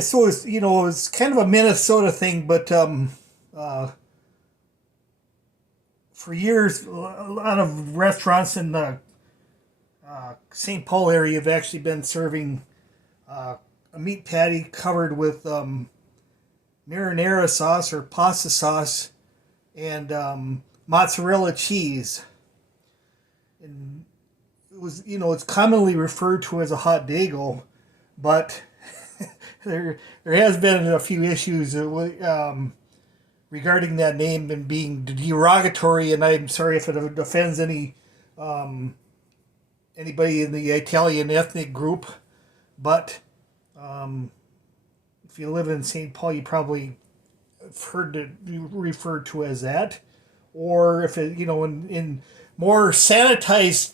So it's, it's kind of a Minnesota thing, but uh, for years, a lot of restaurants in the St. Paul area have actually been serving a meat patty covered with marinara sauce or pasta sauce and mozzarella cheese. And it's commonly referred to as a hot dago, but there has been a few issues regarding that name and being derogatory, and I'm sorry if it offends anybody in the Italian ethnic group, but if you live in St. Paul, you probably have heard it referred to as that, or if it in more sanitized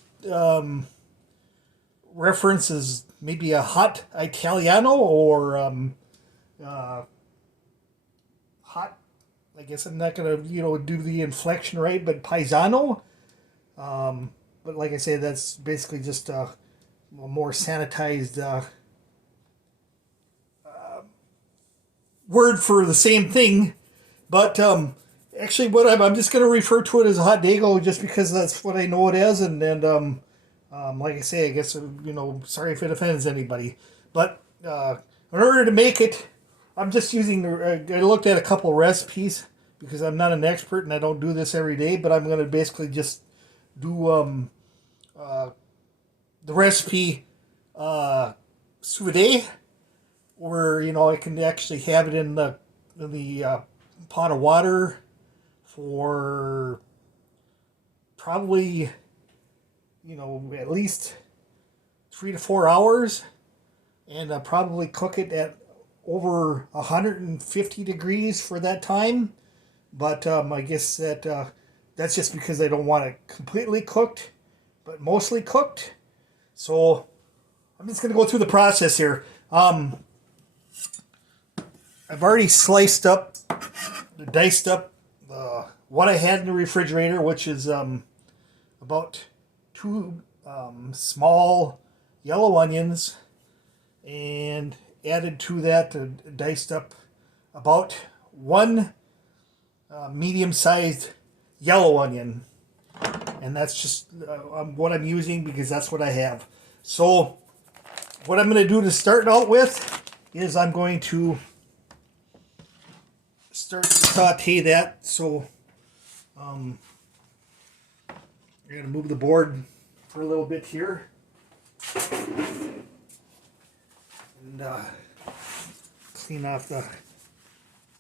references, maybe a hot Italiano or uh, hot. I guess I'm not gonna do the inflection right, but paisano. But like I said, that's basically just a more sanitized word for the same thing. But actually, what I'm just gonna refer to it as a hot dago just because that's what I know it as, and like I say, I guess sorry if it offends anybody, but in order to make it, I'm just using. I looked at a couple recipes because I'm not an expert and I don't do this every day, but I'm going to basically just do the recipe sous vide, where I can actually have it in the pot of water for probably at least 3 to 4 hours, and probably cook it at over 150 degrees for that time. But I guess that's just because I don't want it completely cooked, but mostly cooked. So I'm just going to go through the process here. I've already diced up what I had in the refrigerator, which is about two small yellow onions, and added to that diced up about one medium-sized yellow onion, and that's just what I'm using because that's what I have. So what I'm going to do to start out with is I'm going to start to saute that. So I'm going to move the board for a little bit here, and clean off the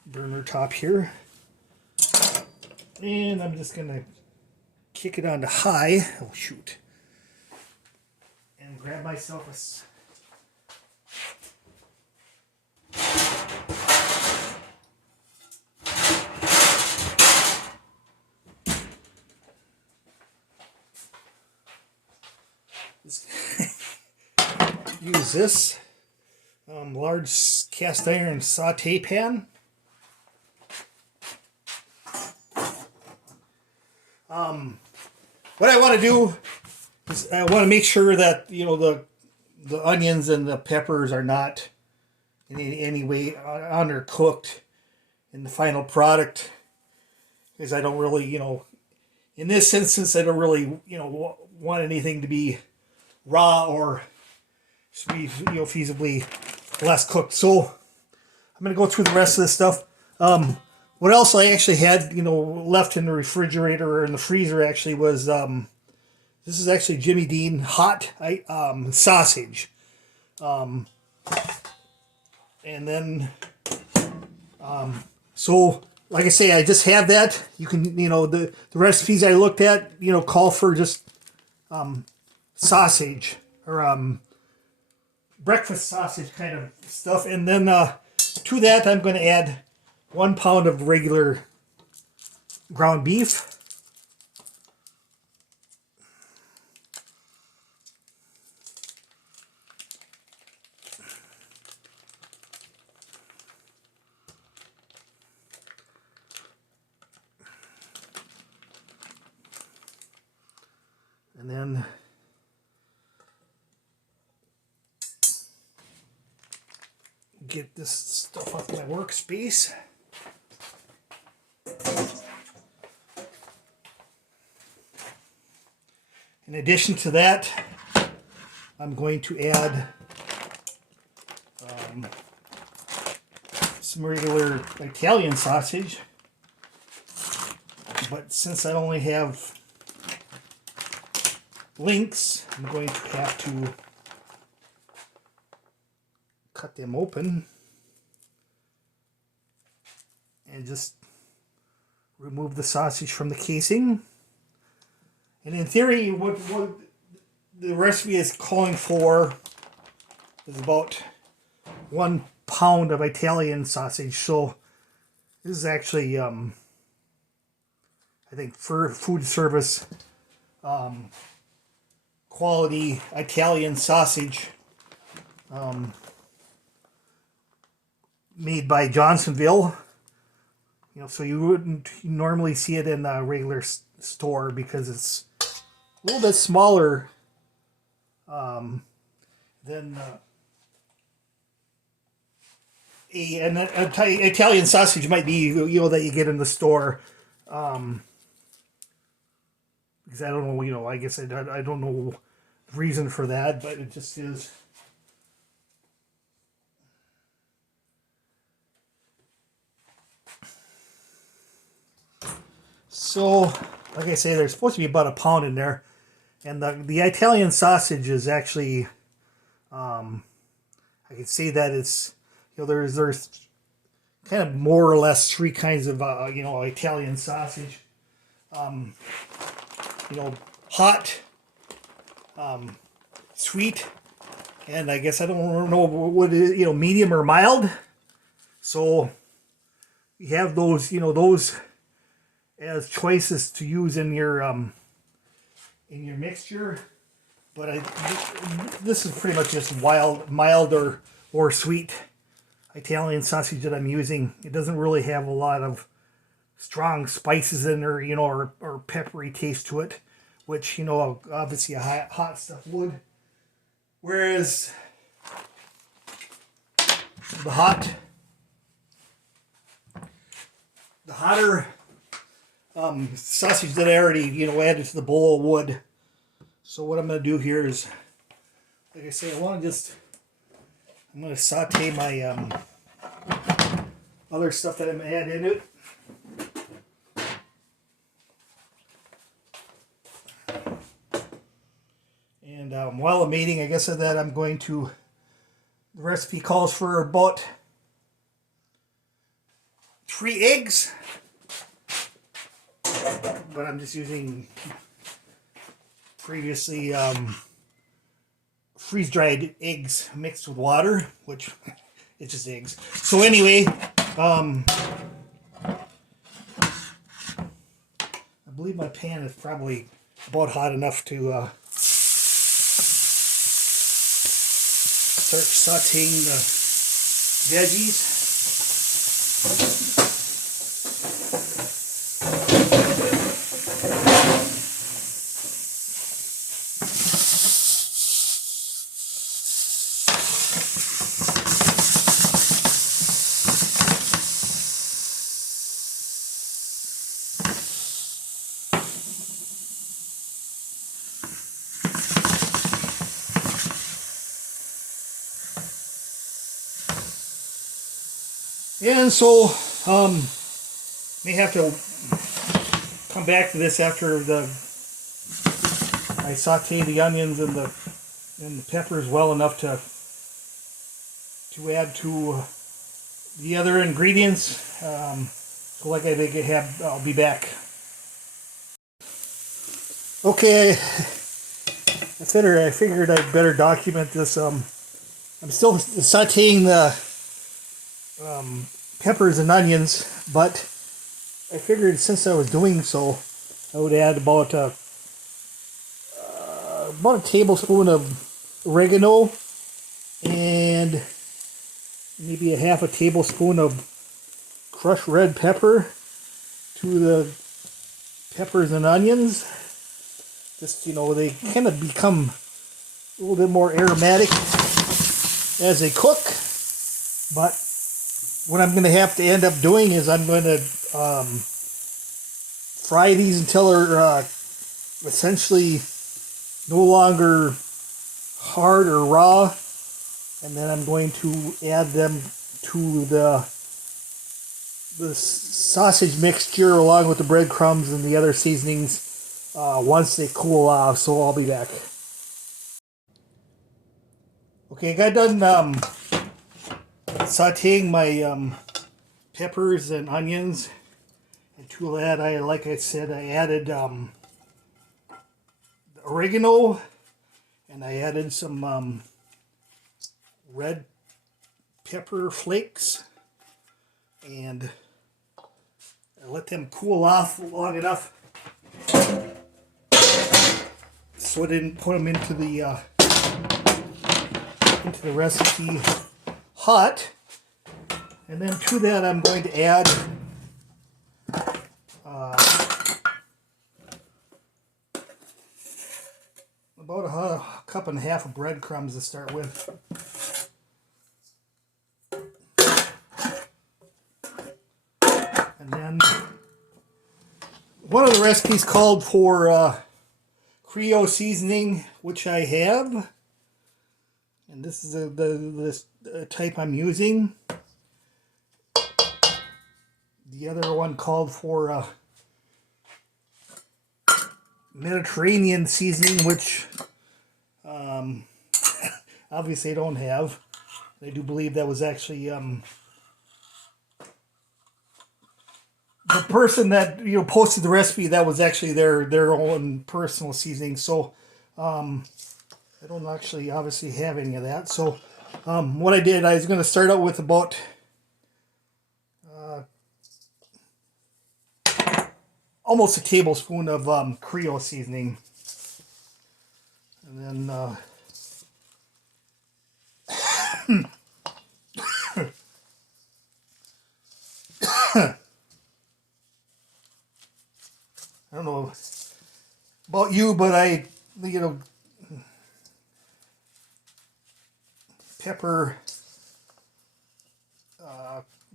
burner top here. And I'm just going to kick it onto high. Oh, shoot. And grab myself a... use this large cast iron saute pan. What I want to do is I want to make sure that the onions and the peppers are not in any way undercooked in the final product, because I don't really in this instance I don't really want anything to be raw or to be feasibly less cooked. So I'm gonna go through the rest of this stuff. What else I actually had left in the refrigerator or in the freezer actually was this is actually Jimmy Dean hot sausage, and then so like I say, I just have that. You can the recipes I looked at call for just sausage or breakfast sausage kind of stuff, and then to that I'm going to add 1 pound of regular ground beef. And then get this stuff off my workspace. In addition to that, I'm going to add some regular Italian sausage. But since I only have links, I'm going to have to cut them open and just remove the sausage from the casing. And in theory, what the recipe is calling for is about 1 pound of Italian sausage. So this is actually, I think, for food service quality Italian sausage made by Johnsonville. You know, so you wouldn't normally see it in a regular store because it's a little bit smaller than an Italian sausage might be, you know, that you get in the store. Because I don't know, you know, I guess I don't know the reason for that, but it just is. So, like I say, there's supposed to be about 1 pound in there. And the Italian sausage is actually, I can say that it's, you know, there's kind of more or less 3 kinds of, you know, Italian sausage. You know, hot, sweet, and I guess I don't know what it is, you know, medium or mild. So you have those, you know, those as choices to use in your mixture. But this is pretty much just mild or sweet Italian sausage that I'm using. It doesn't really have a lot of strong spices in there, you know, or peppery taste to it, which, you know, obviously a hot stuff would. Whereas the hotter sausage that I already, you know, added to the bowl would. So what I'm going to do here is, like I say, I'm going to saute my other stuff that I'm going to add in it. And while I'm eating, I guess that I'm going to, the recipe calls for about 3 eggs, but I'm just using previously freeze-dried eggs mixed with water, which it's just eggs. So anyway, I believe my pan is probably about hot enough to start sauteing the veggies. And so, may have to come back to this after I saute the onions and the peppers well enough to add to the other ingredients. So like I'll be back. Okay, I figured I'd better document this. I'm still sauteing the peppers and onions, but I figured since I was doing so, I would add about a tablespoon of oregano and maybe a half a tablespoon of crushed red pepper to the peppers and onions. Just, you know, they kind of become a little bit more aromatic as they cook. But what I'm going to have to end up doing is I'm going to fry these until they're essentially no longer hard or raw, and then I'm going to add them to the sausage mixture along with the breadcrumbs and the other seasonings once they cool off. So I'll be back. Okay, I got done sauteing my peppers and onions, and to that, like I said, I added oregano, and I added some red pepper flakes, and I let them cool off long enough so I didn't put them into the recipe hot. And then to that, I'm going to add about a cup and a half of breadcrumbs to start with. And then one of the recipes called for Creole seasoning, which I have. And this is the type I'm using. The other one called for Mediterranean seasoning, which obviously I don't have. I do believe that was actually the person that posted the recipe. That was actually their own personal seasoning. So I don't actually obviously have any of that. So what I did, I was going to start out with about almost a tablespoon of Creole seasoning. And then I don't know about you, but pepper,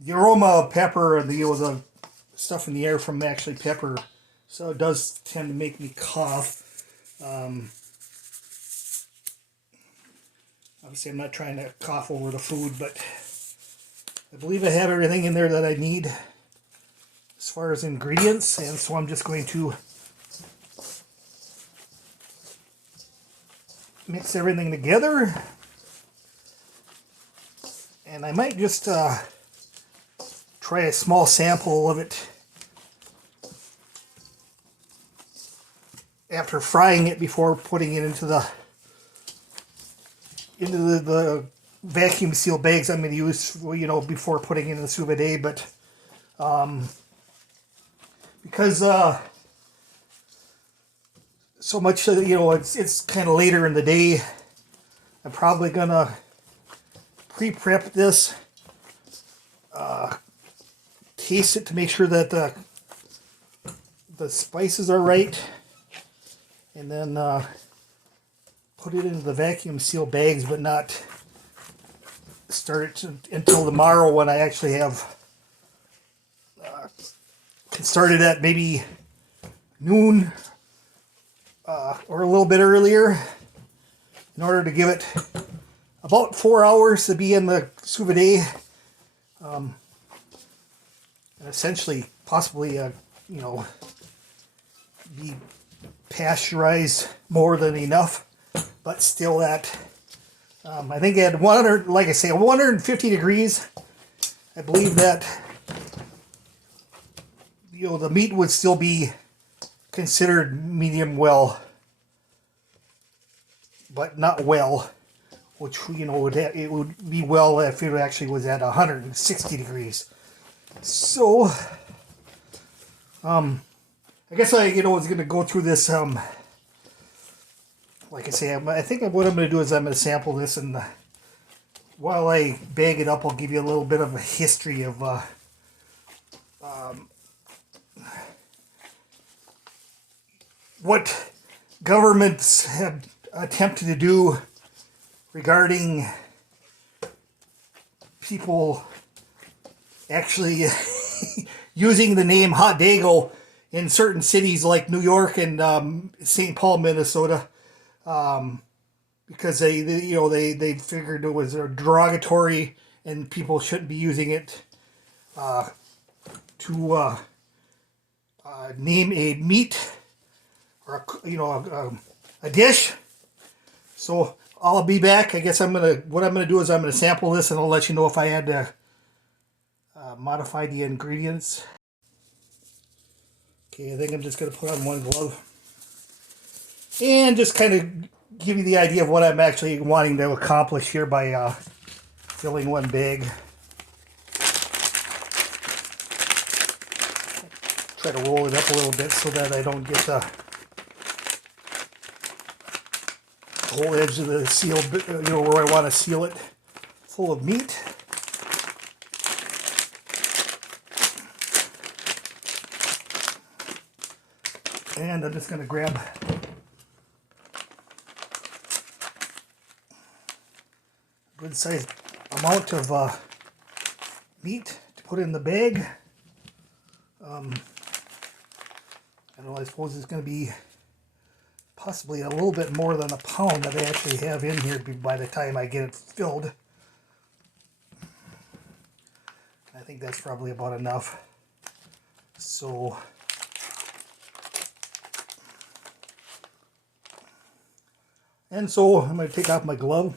the aroma of pepper and the stuff in the air from actually pepper, so it does tend to make me cough. Obviously I'm not trying to cough over the food, but I believe I have everything in there that I need as far as ingredients, and so I'm just going to mix everything together. And I might just try a small sample of it after frying it before putting it into the vacuum seal bags I'm going to use, before putting it in the sous vide. But because so much, it's kind of later in the day, I'm probably gonna pre-prep this, taste it to make sure that the spices are right, and then put it into the vacuum seal bags, but not start it until tomorrow, when I actually have can start it at maybe noon or a little bit earlier, in order to give it about 4 hours to be in the sous vide, and essentially possibly be pasteurized more than enough, but still that I think at 100, like I say, 150 degrees, I believe that the meat would still be considered medium well, but not well, which it would be well if it actually was at 160 degrees. So I guess I was going to go through this. Like I say, I think what I'm going to do is I'm going to sample this, and while I bag it up, I'll give you a little bit of a history of what governments have attempted to do regarding people actually using the name Hot Dago in certain cities like New York and St. Paul, Minnesota, because they figured it was a derogatory and people shouldn't be using it to name a meat or a dish. So I'll be back. I guess what I'm gonna do is I'm gonna sample this and I'll let you know if I had to modify the ingredients. Okay, I think I'm just gonna put on one glove and just kind of give you the idea of what I'm actually wanting to accomplish here by filling one bag. Try to roll it up a little bit so that I don't get the whole edge of the seal, where I want to seal it full of meat. And I'm just going to grab a good sized amount of meat to put in the bag. I suppose it's going to be possibly a little bit more than a pound that I actually have in here by the time I get it filled. I think that's probably about enough. So I'm going to take off my glove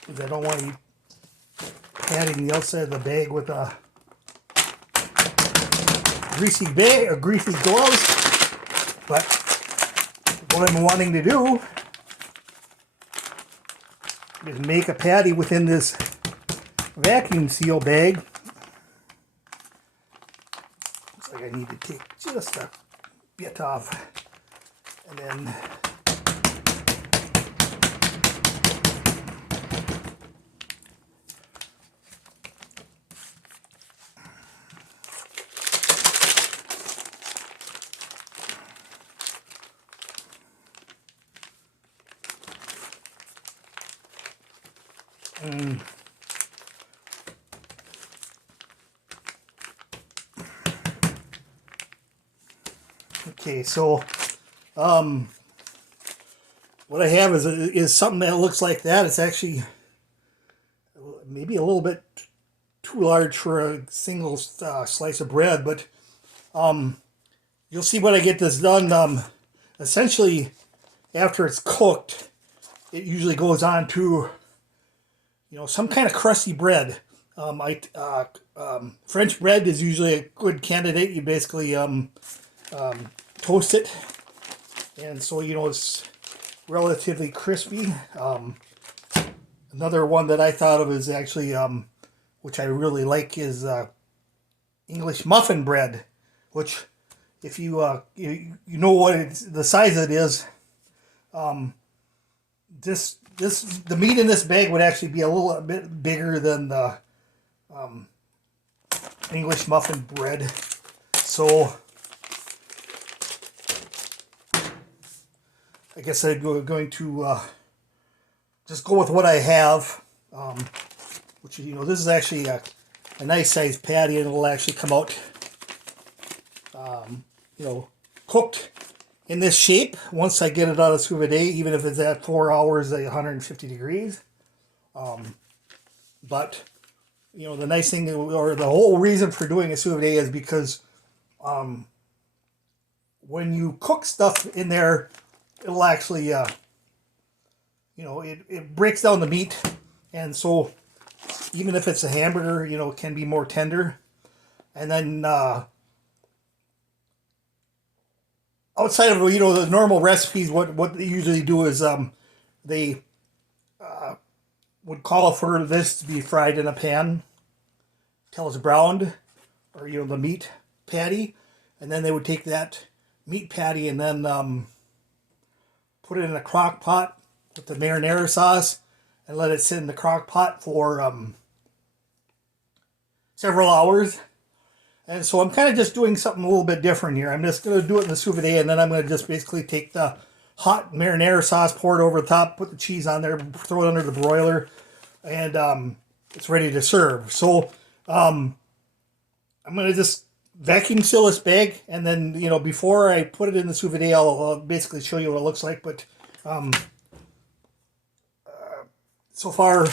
because I don't want to be patting the outside of the bag with a greasy bag or greasy gloves. But what I'm wanting to do is make a patty within this vacuum seal bag. Looks like I need to take just a bit off and then okay, so what I have is something that looks like that. It's actually maybe a little bit too large for a single slice of bread, but you'll see when I get this done. Essentially, after it's cooked, it usually goes on to some kind of crusty bread. French bread is usually a good candidate. You basically toast it, and so it's relatively crispy. Another one that I thought of is actually, which I really like, is English muffin bread, which if you know what the size it is, the meat in this bag would actually be a little bit bigger than the English muffin bread. So I guess I'm going to just go with what I have, which this is actually a nice sized patty, and it'll actually come out cooked in this shape once I get it out of sous vide, even if it's at 4 hours at 150 degrees. But the nice thing, or the whole reason for doing a sous vide, is because when you cook stuff in there, it'll actually it breaks down the meat, and so even if it's a hamburger, it can be more tender. And then outside of the normal recipes, what they usually do is they would call for this to be fried in a pan till it's browned, or the meat patty, and then they would take that meat patty and then put it in a crock pot with the marinara sauce and let it sit in the crock pot for several hours. And so I'm kind of just doing something a little bit different here. I'm just going to do it in the sous vide, and then I'm going to just basically take the hot marinara sauce, pour it over the top, put the cheese on there, throw it under the broiler, and it's ready to serve. So I'm going to just vacuum seal this bag, and then, before I put it in the sous vide, I'll basically show you what it looks like. But so far,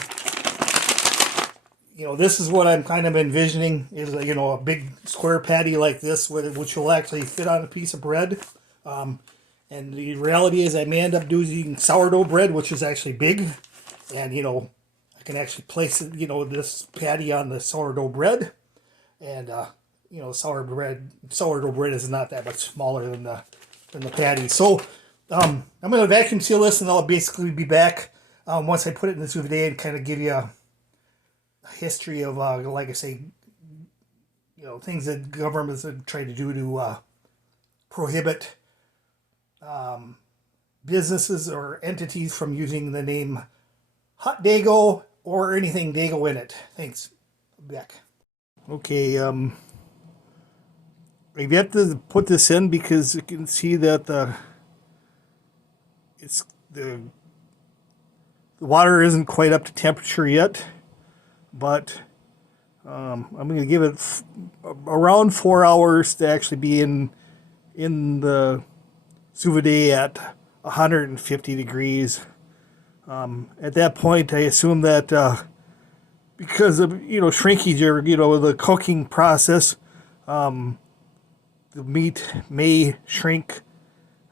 this is what I'm kind of envisioning is, a big square patty like this, which will actually fit on a piece of bread. And the reality is I may end up using sourdough bread, which is actually big. And, I can actually place it, this patty on the sourdough bread. And, sourdough bread is not that much smaller than the patty. So I'm going to vacuum seal this, and I'll basically be back once I put it in the sous vide and kind of give you a history of, like I say, things that governments have tried to do to prohibit businesses or entities from using the name Hot Dago or anything Dago in it. Thanks. I'll be back. Okay, I've yet to put this in because you can see that the water isn't quite up to temperature yet, but I'm going to give it around 4 hours to actually be in the sous vide at 150 degrees. At that point, I assume that because of shrinkage or the cooking process, the meat may shrink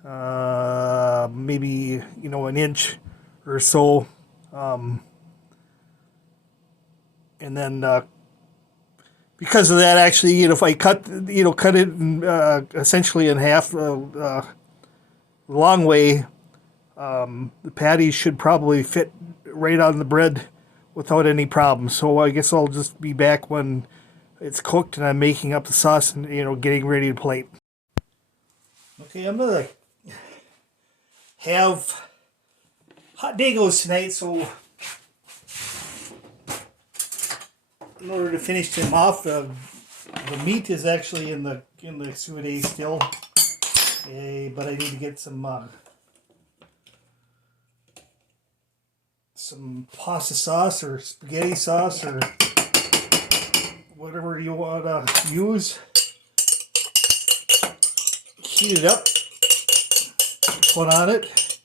maybe an inch or so, and then because of that, actually, if I cut it essentially in half, the long way, the patties should probably fit right on the bread without any problems. So I guess I'll just be back when it's cooked and I'm making up the sauce and getting ready to plate. Okay, I'm gonna have hot dagos tonight, so in order to finish them off, the meat is actually in the sous vide still, but I need to get some pasta sauce or spaghetti sauce or whatever you want to use. Heat it up, put on it,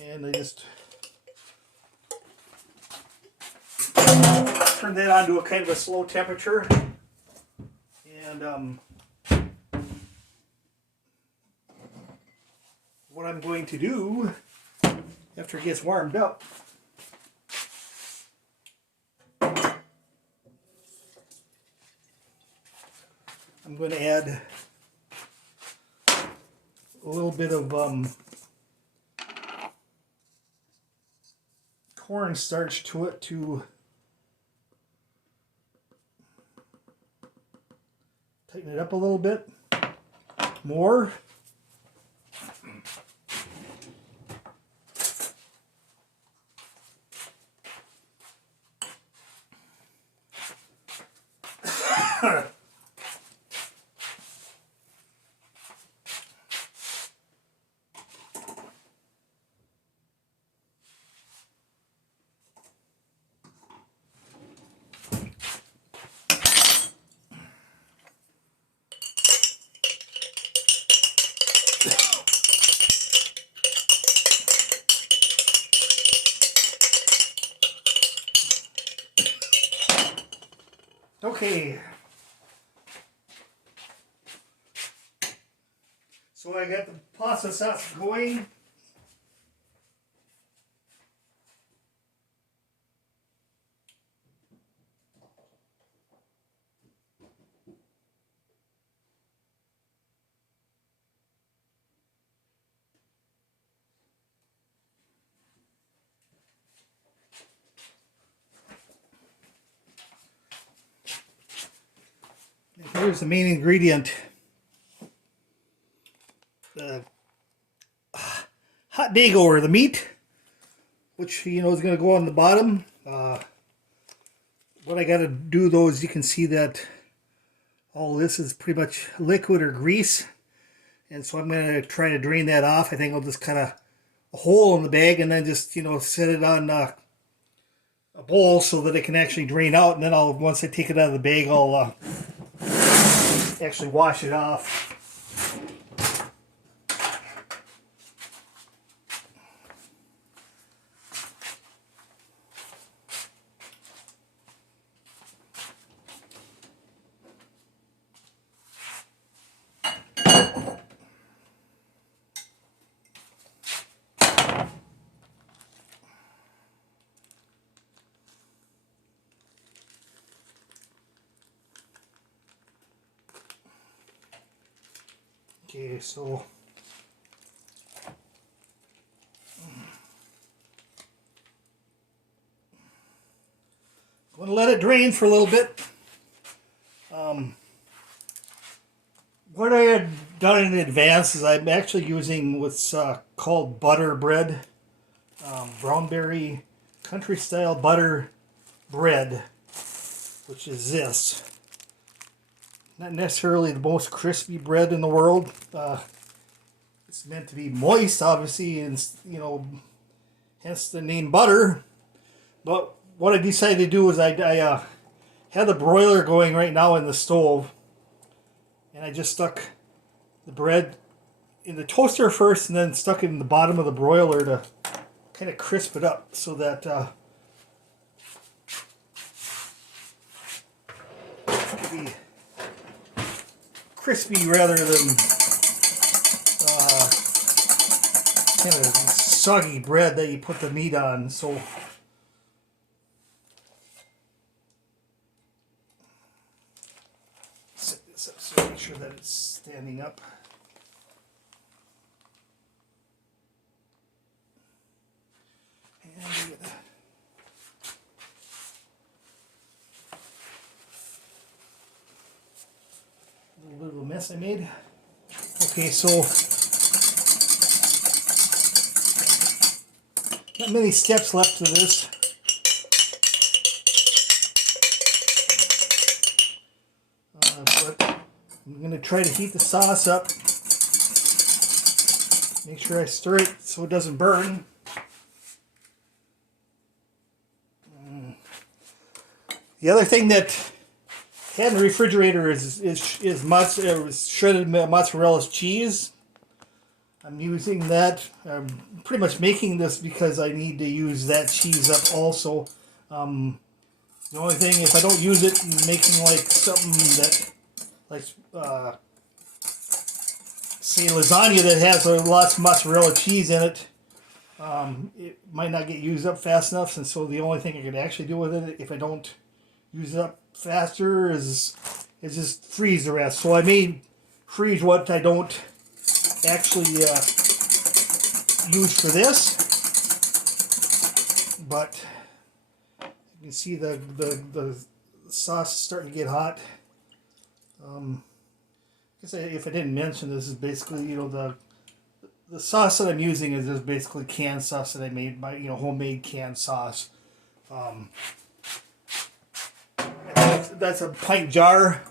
and I just turn that on to a kind of a slow temperature. And what I'm going to do after it gets warmed up, I'm going to add a little bit of cornstarch to it to tighten it up a little bit more. Okay, so I got the pasta sauce going. Here's the main ingredient. The hot dago, or the meat, which is going to go on the bottom. What I got to do though is you can see that all this is pretty much liquid or grease, And so I'm going to try to drain that off. I think I'll just kind of a hole in the bag and then just, set it on a bowl so that it can actually drain out. And then once I take it out of the bag, I'll actually wash it off. Okay, so I'm going to let it drain for a little bit. What I had done in advance is I'm actually using what's called butter bread, brownberry country style butter bread, which is this. Not necessarily the most crispy bread in the world. It's meant to be moist, obviously, and hence the name butter. But what I decided to do is I had the broiler going right now in the stove, and I just stuck the bread in the toaster first, and then stuck it in the bottom of the broiler to kind of crisp it up, so that it be crispy rather than kind of soggy bread that you put the meat on. So set this up so make sure that it's standing up. And we get a little bit of a mess I made. Okay, so not many steps left to this. But I'm going to try to heat the sauce up. Make sure I stir it so it doesn't burn. The other thing that I had in the refrigerator is shredded mozzarella cheese. I'm using that. I'm pretty much making this because I need to use that cheese up also. The only thing, if I don't use it, I'm making like something that, like, say lasagna that has lots of mozzarella cheese in it, it might not get used up fast enough, and so the only thing I can actually do with it, if I don't use it up faster, is just freeze the rest. So I may freeze what I don't actually use for this, but you can see the sauce is starting to get hot. I guess if I didn't mention, this is basically, the sauce that I'm using is just basically canned sauce that I made by, homemade canned sauce. That's a pint jar,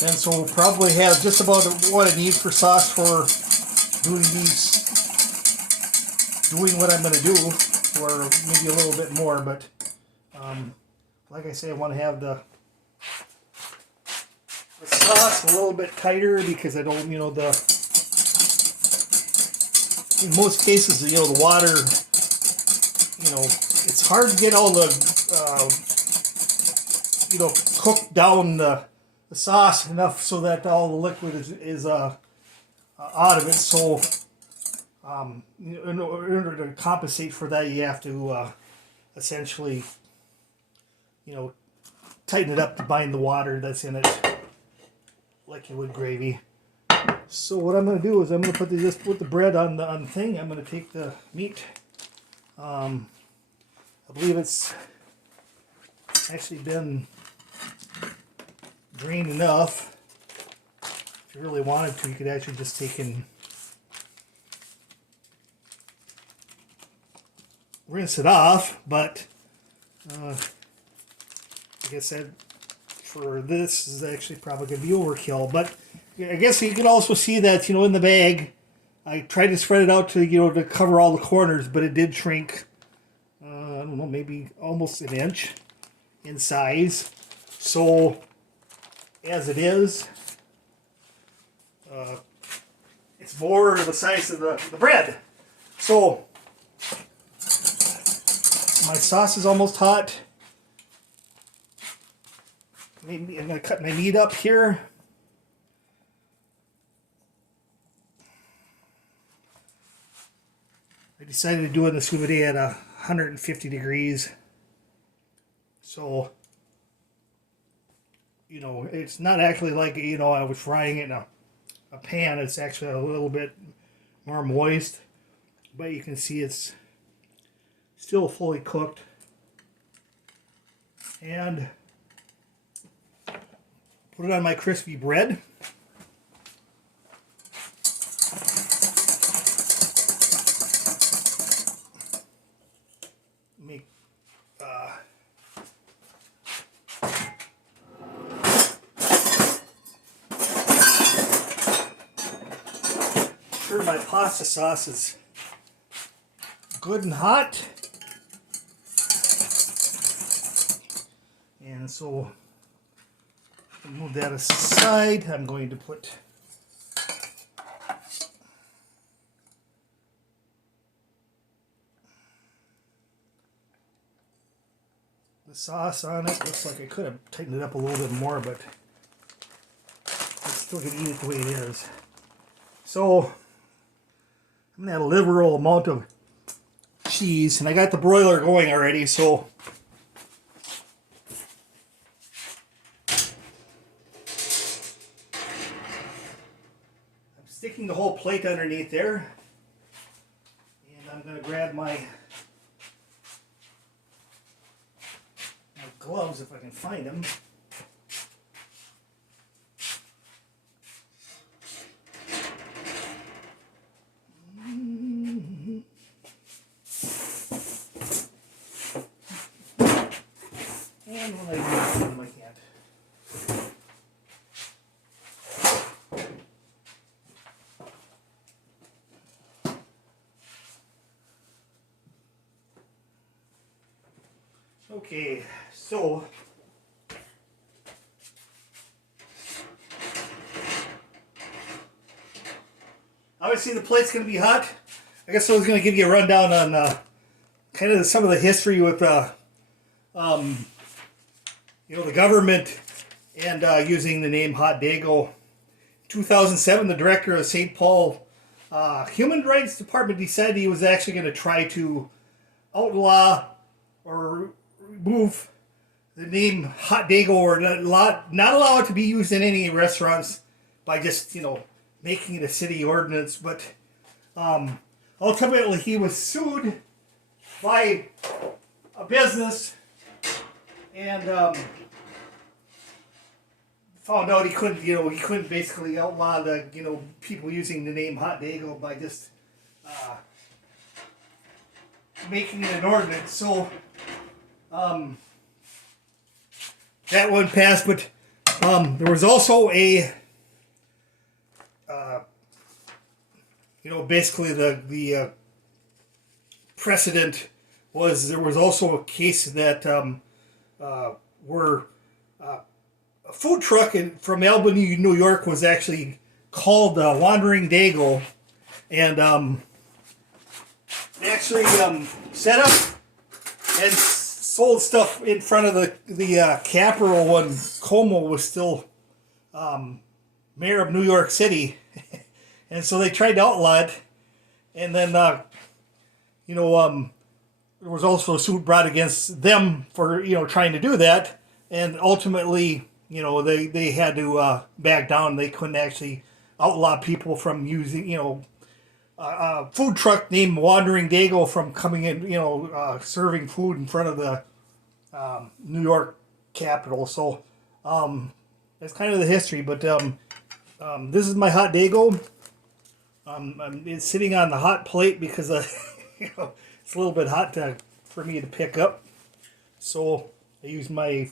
and so we'll probably have just about what I need for sauce for doing what I'm going to do, or maybe a little bit more. But like I say, I want to have the sauce a little bit tighter because I don't, in most cases, the water, it's hard to get all the cook down the sauce enough so that all the liquid is out of it. So in order to compensate for that, you have to essentially tighten it up to bind the water that's in it, like you would gravy. So what I'm going to do is I'm going to put the bread on the thing. I'm going to take the meat. I believe it's actually been drained enough. If you really wanted to, you could actually just take and rinse it off, but like I said, for this is actually probably going to be overkill. But I guess you can also see that, in the bag. I tried to spread it out to, to cover all the corners, but it did shrink. I don't know, maybe almost an inch in size. So, as it is, it's more the size of the bread. So, my sauce is almost hot. Maybe I'm going to cut my meat up here. I decided to do it in the sous vide at 150 degrees. So, it's not actually like, I was frying it in a pan. It's actually a little bit more moist. But you can see it's still fully cooked. And put it on my crispy bread. Make sure my pasta sauce is good and hot. And so move that aside. I'm going to put the sauce on it. Looks like I could have tightened it up a little bit more, but I still can eat it the way it is. So I'm gonna add a liberal amount of cheese, and I got the broiler going already, so sticking the whole plate underneath there, and I'm going to grab my gloves if I can find them. And when I do them, I can't. Okay, so obviously the plate's going to be hot. I guess I was going to give you a rundown on kind of some of the history with the government and using the name Hot Dago. 2007, the director of St. Paul Human Rights Department decided he was actually going to try to outlaw or remove the name Hot Dago, or not allow it to be used in any restaurants by just, making it a city ordinance. But ultimately he was sued by a business and found out he couldn't basically outlaw the, people using the name Hot Dago by just making it an ordinance. So that one passed, but there was also a, basically the precedent was there was also a case that where a food truck from Albany, New York was actually called Wandering Dago, and they actually set up and sold stuff in front of the Capitol when Cuomo was still mayor of New York City. And so they tried to outlaw it, and then there was also a suit brought against them for trying to do that, and ultimately they had to back down. They couldn't actually outlaw people from using a food truck named Wandering Dago from coming in serving food in front of the New York Capitol. So that's kind of the history. But this is my Hot Dago. It's sitting on the hot plate because it's a little bit hot for me to pick up. So I use my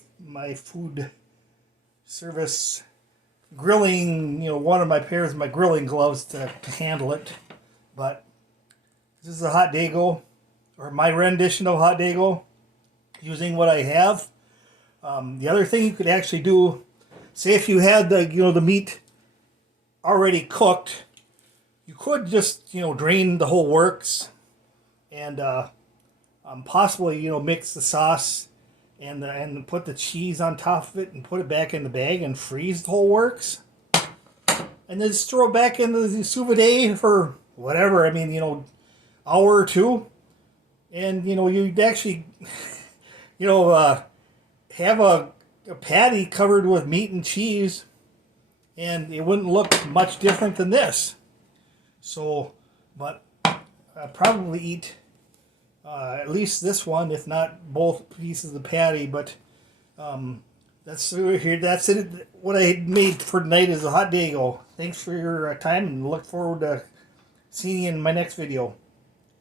food service grilling, one of my pairs of my grilling gloves to handle it. But this is a Hot Dago, or my rendition of Hot Dago, using what I have. The other thing you could actually do, say if you had the meat already cooked, you could just drain the whole works and possibly mix the sauce and put the cheese on top of it and put it back in the bag and freeze the whole works, and then just throw it back into the sous vide for whatever. I mean, hour or two, and you'd actually have a patty covered with meat and cheese, and it wouldn't look much different than this. So, but I'd probably eat at least this one, if not both pieces of the patty. But that's here. That's it. What I made for tonight is a Hot Dago. Thanks for your time, and look forward to seeing you in my next video.